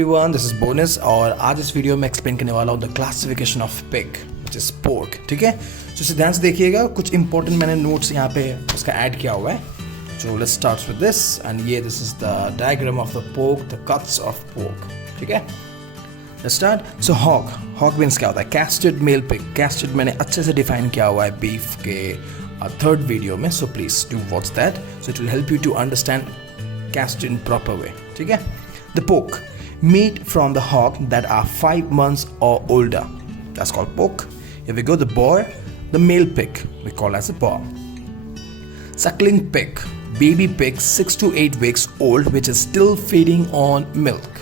Everyone, this is bonus और आज इस वीडियो में एक्सप्लेन करने वाला हूँ the classification of pig which is pork. ठीक है, तो इसे ध्यान से देखिएगा. कुछ इंपॉर्टेंट मैंने नोट्स यहाँ पे उसका ऐड किया हुआ है. So let's start with this and ये this is the diagram of the pork, the cuts of pork. ठीक है, let's start. So hog means क्या होता है? Castrated male pig. Castrated मैंने अच्छे से डिफाइन किया हुआ है beef के थर्ड वीडियो में, so please do watch that. So it will help you to understand castrated in proper way. ठीक है. The pork, meat from the hog that are 5 months or older. That's called pork. Here we go. The boar, the male pig, we call as a boar. Suckling pig, baby pig 6 to 8 weeks old which is still feeding on milk.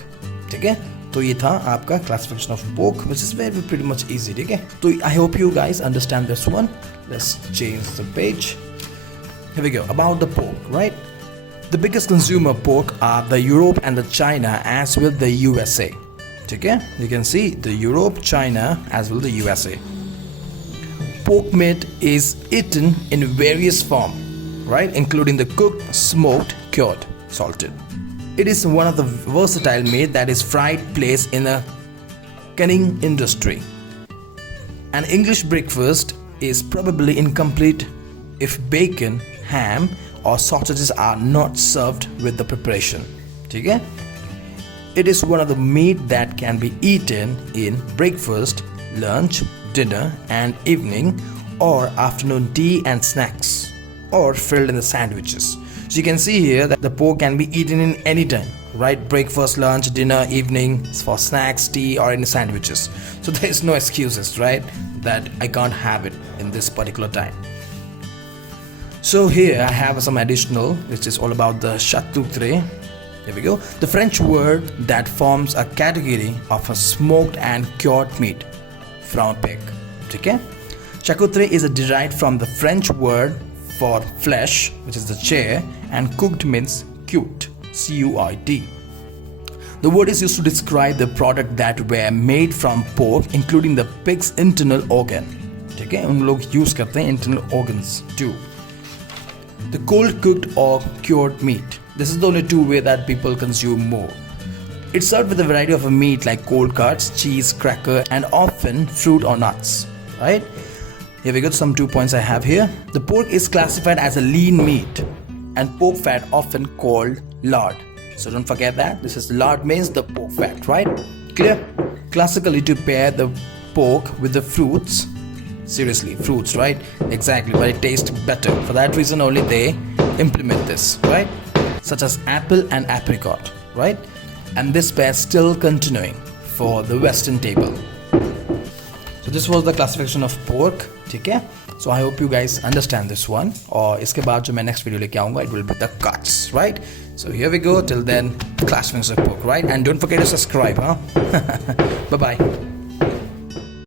ठीक है, तो ये था आपका classification of pork which is very pretty much easy. ठीक है, तो I hope you guys understand this one. Let's change the page. Here we go. About the pork, right? The biggest consumer pork are the Europe and the China as well the USA. ठीक है, you can see the Europe, China as well the USA. Pork meat is eaten in various form, right, including the cooked, smoked, cured, salted. It is one of the versatile meat that is fried placed in a canning industry. An English breakfast is probably incomplete if bacon, ham or sausages are not served with the preparation. ठीक है? It is one of the meat that can be eaten in breakfast, lunch, dinner and evening or afternoon tea and snacks or filled in the sandwiches. So you can see here that the pork can be eaten in any time, right? Breakfast, lunch, dinner, evening, for snacks, tea or in sandwiches. So there is no excuses, right? That I can't have it in this particular time. So here I have some additional which is all about the charcuterie. Here we go. The French word that forms a category of a smoked and cured meat from a pig. Okay? Charcuterie is derived from the French word for flesh, which is the chair, and cooked means cuit, C-U-I-T. The word is used to describe the product that were made from pork, including the pig's internal organ. ठीक है, उन लोग use करते हैं internal organs too. The cold cooked or cured meat. This is the only two way that people consume more. It's served with a variety of meat like cold cuts, cheese, cracker, and often fruit or nuts. Right? Here we got some 2 points I have here. The pork is classified as a lean meat, and pork fat often called lard. So don't forget that. This is lard means the pork fat, right? Clear? Classically, to pair the pork with the fruits. Seriously, fruits, right? Exactly, but it tastes better. For that reason only they implement this, right? Such as apple and apricot, right? And this pair still continuing for the Western table. So this was the classification of pork. ठीक है? So I hope you guys understand this one. और इसके बाद जो मैं next video लेके आऊँगा, it will be the cuts, right? So here we go. Till then, classification of pork, right? And don't forget to subscribe, huh? Bye bye.